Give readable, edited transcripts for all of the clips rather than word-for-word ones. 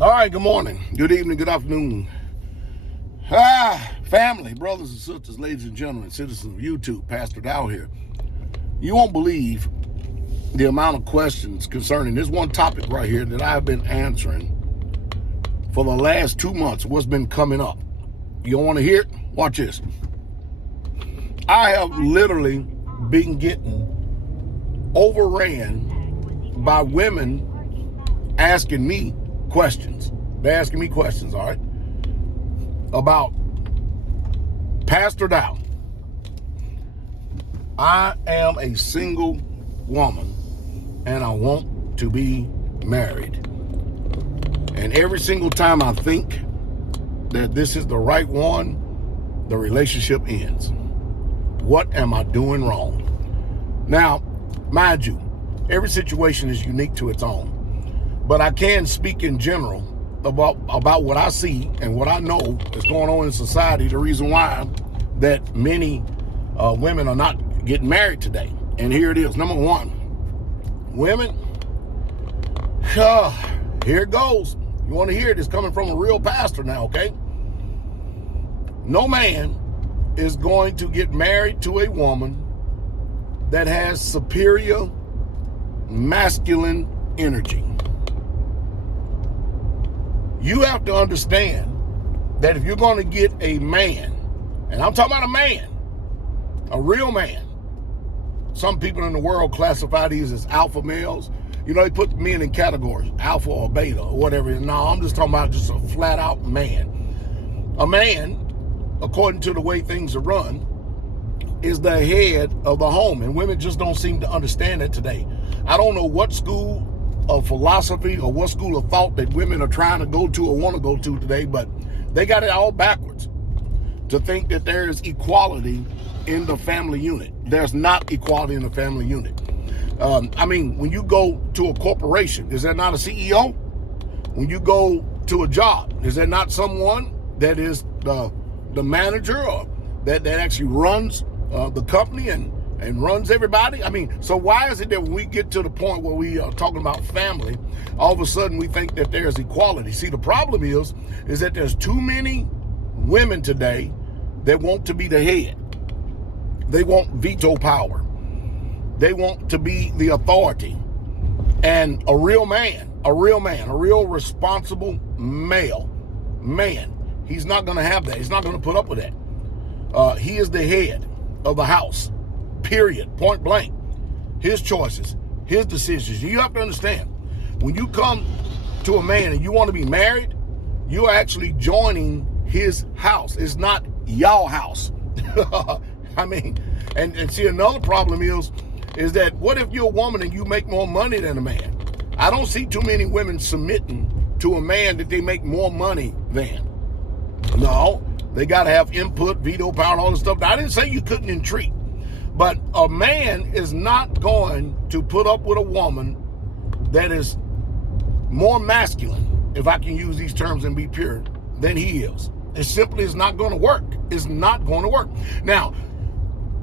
All right, good morning, good evening, good afternoon. Family, brothers and sisters, ladies and gentlemen, citizens of YouTube, Pastor Dow here. You won't believe the amount of questions concerning this one topic right here that I've been answering for the last 2 months, what's been coming up. You don't want to hear it? Watch this. I have literally been getting overran by women asking me questions. They're asking me questions, all right, about Pastor Dow. I am a single woman and I want to be married. And every single time I think that this is the right one, the relationship ends. What am I doing wrong? Now, mind you, every situation is unique to its own. But I can speak in general about what I see and what I know is going on in society, the reason why that many women are not getting married today. And here it is. Number one, women, here it goes. You want to hear it? It's coming from a real pastor now, okay? No man is going to get married to a woman that has superior masculine energy. You have to understand that if you're going to get a man, and I'm talking about a man, a real man. Some people in the world classify these as alpha males. You know, they put men in categories, alpha or beta or whatever. No, I'm just talking about just a flat out man. A man, according to the way things are run, is the head of the home. And women just don't seem to understand it today. I don't know what school of philosophy or what school of thought that women are trying to go to or want to go to today, but they got it all backwards to think that there is equality in the family unit. There's not equality in the family unit. When you go to a corporation, is there not a CEO? When you go to a job, is there not someone that is the manager or that actually runs the company and runs everybody? So why is it that when we get to the point where we are talking about family, all of a sudden we think that there's equality? See, the problem is that there's too many women today that want to be the head. They want veto power. They want to be the authority. And a real responsible male man, he's not going to have that. He's not going to put up with that. He is the head of the house. Period. Point blank. His choices, his decisions. You have to understand, when you come to a man and you want to be married, you're actually joining his house. It's not y'all house. And see, another problem is that what if you're a woman and you make more money than a man? I don't see too many women submitting to a man that they make more money than. No, they got to have input, veto power, and all this stuff. Now, I didn't say you couldn't entreat. But a man is not going to put up with a woman that is more masculine, if I can use these terms and be pure, than he is. It simply is not going to work. It's not going to work. Now,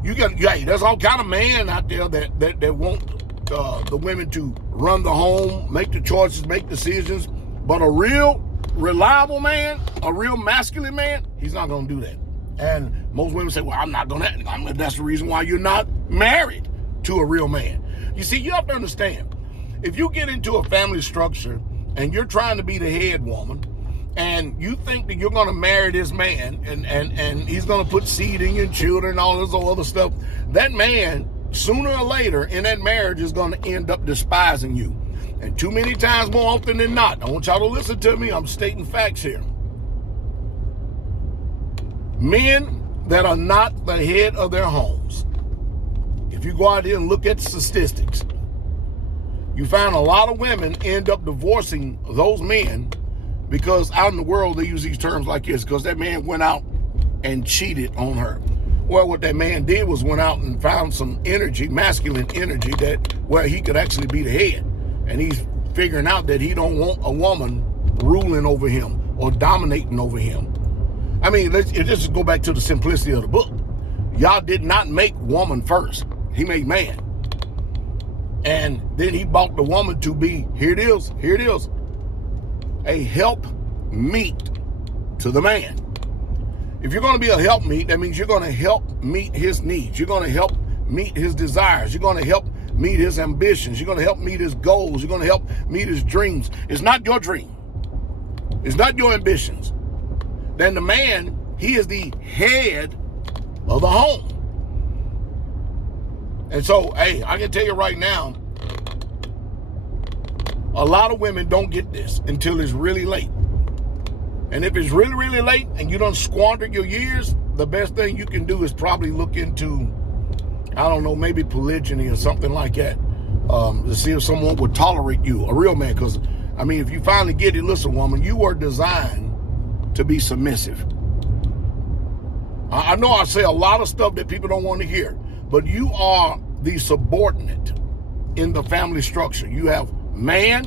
there's all kind of men out there that want the women to run the home, make the choices, make decisions. But a real reliable man, a real masculine man, he's not going to do that. And most women say, well, I'm not going to. That's the reason why you're not married to a real man. You see, you have to understand, if you get into a family structure and you're trying to be the head woman and you think that you're going to marry this man and he's going to put seed in your children and all this other stuff, that man, sooner or later in that marriage, is going to end up despising you. And too many times, more often than not, I want y'all to listen to me. I'm stating facts here. Men that are not the head of their homes, if you go out there and look at statistics, you find a lot of women end up divorcing those men because out in the world they use these terms like this, because that man went out and cheated on her. Well, what that man did was went out and found some energy, masculine energy, that where he could actually be the head. And he's figuring out that he don't want a woman ruling over him or dominating over him. Let's just go back to the simplicity of the book. Y'all did not make woman first. He made man. And then he bought the woman to be, here it is. a help meet to the man. If you're going to be a help meet, that means you're going to help meet his needs. You're going to help meet his desires. You're going to help meet his ambitions. You're going to help meet his goals. You're going to help meet his dreams. It's not your dream. It's not your ambitions. Then the man, he is the head of the home. And so, hey, I can tell you right now, a lot of women don't get this until it's really late. And if it's really, really late and you done squandered your years, the best thing you can do is probably look into, I don't know, maybe polygyny or something like that, to see if someone would tolerate you, a real man. Because, I mean, if you finally get it, listen, woman, you were designed to be submissive. I know I say a lot of stuff that people don't want to hear, but you are the subordinate in the family structure. You have man,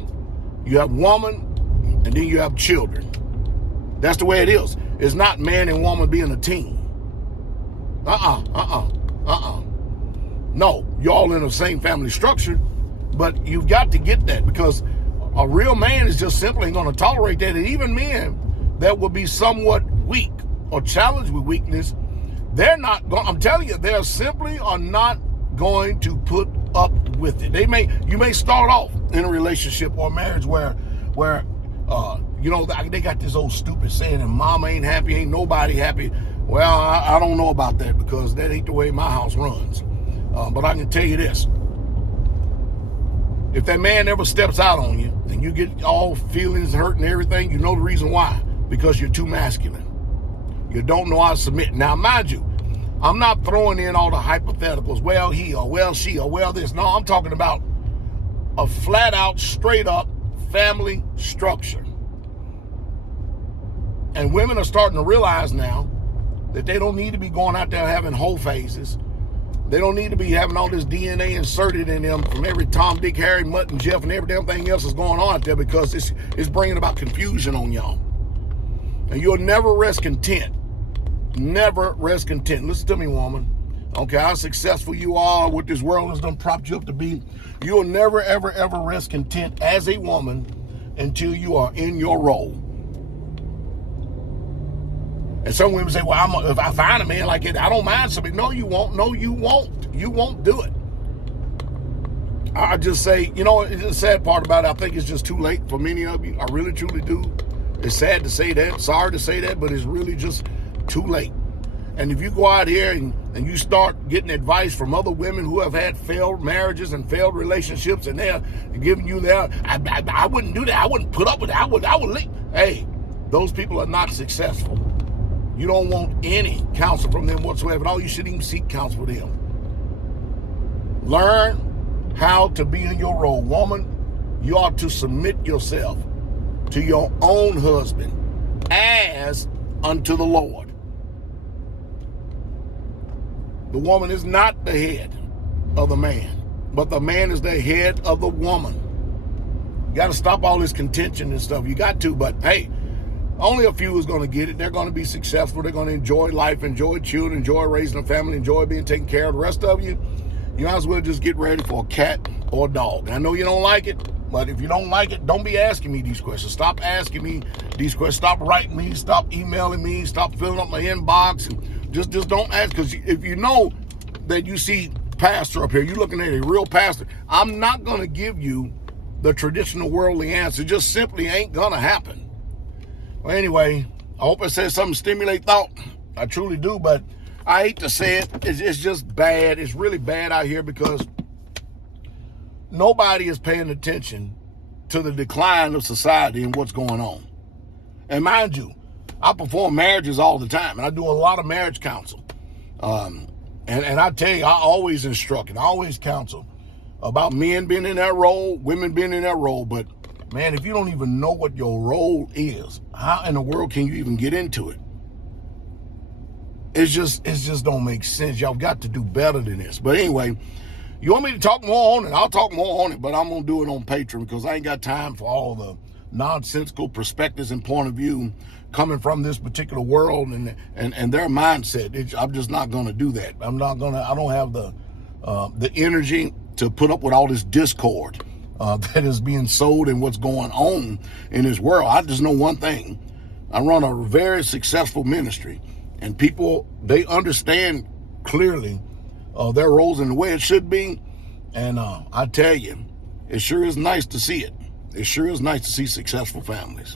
you have woman, and then you have children. That's the way it is. It's not man and woman being a team. No, y'all in the same family structure, but you've got to get that, because a real man is just simply going to tolerate that. And even men that will be somewhat weak or challenged with weakness, they're not going, I'm telling you, they simply are not going to put up with it. You may start off in a relationship or a marriage where you know, they got this old stupid saying, and mama ain't happy, ain't nobody happy. Well, I don't know about that, because that ain't the way my house runs. But I can tell you this. If that man ever steps out on you and you get all feelings hurt and everything, you know the reason why. Because you're too masculine. You don't know how to submit. Now, mind you, I'm not throwing in all the hypotheticals. Well, he or well, she or well, this. No, I'm talking about a flat out, straight up family structure. And women are starting to realize now that they don't need to be going out there having whole phases. They don't need to be having all this DNA inserted in them from every Tom, Dick, Harry, Mutt, and Jeff, and every damn thing else is going on out there, because it's bringing about confusion on y'all. And you'll never rest content. Never rest content. Listen to me, woman. Okay, how successful you are, what this world has done propped you up to be. You'll never, ever, ever rest content as a woman until you are in your role. And some women say, well, if I find a man like it, I don't mind somebody. No, you won't. No, you won't. You won't do it. I just say, you know, the sad part about it, I think it's just too late for many of you. I really, truly do. It's sad to say that. Sorry to say that, but it's really just too late. And if you go out here and you start getting advice from other women who have had failed marriages and failed relationships, and they're giving you their, I wouldn't do that. I wouldn't put up with that. I would leave. Hey, those people are not successful. You don't want any counsel from them whatsoever. No, you shouldn't even seek counsel from them. Learn how to be in your role. Woman, you ought to submit yourself to your own husband as unto the Lord. The woman is not the head of the man, but the man is the head of the woman. You got to stop all this contention and stuff. You got to, but hey, only a few is going to get it. They're going to be successful. They're going to enjoy life, enjoy children, enjoy raising a family, enjoy being taken care of. The rest of you, you might as well just get ready for a cat or a dog. And I know you don't like it, but if you don't like it, don't be asking me these questions. Stop asking me these questions. Stop writing me. Stop emailing me. Stop filling up my inbox. And just don't ask, because if you know that you see pastor up here, you're looking at a real pastor, I'm not going to give you the traditional worldly answer. It just simply ain't going to happen. Well, anyway, I hope it says something to stimulate thought. I truly do, but I hate to say it. It's just bad. It's really bad out here, because nobody is paying attention to the decline of society and what's going on. And mind you, I perform marriages all the time, and I do a lot of marriage counsel. And I tell you, I always instruct and I always counsel about men being in that role, women being in that role. But man, if you don't even know what your role is, how in the world can you even get into it? It just don't make sense. Y'all got to do better than this. But anyway, you want me to talk more on it? I'll talk more on it, but I'm going to do it on Patreon, because I ain't got time for all the nonsensical perspectives and point of view coming from this particular world and their mindset. I'm just not going to do that. I don't have the energy to put up with all this discord. that is being sold and what's going on in this world. I just know one thing. I run a very successful ministry, and people, they understand clearly their roles in the way it should be. And I tell you, it sure is nice to see it. It sure is nice to see successful families.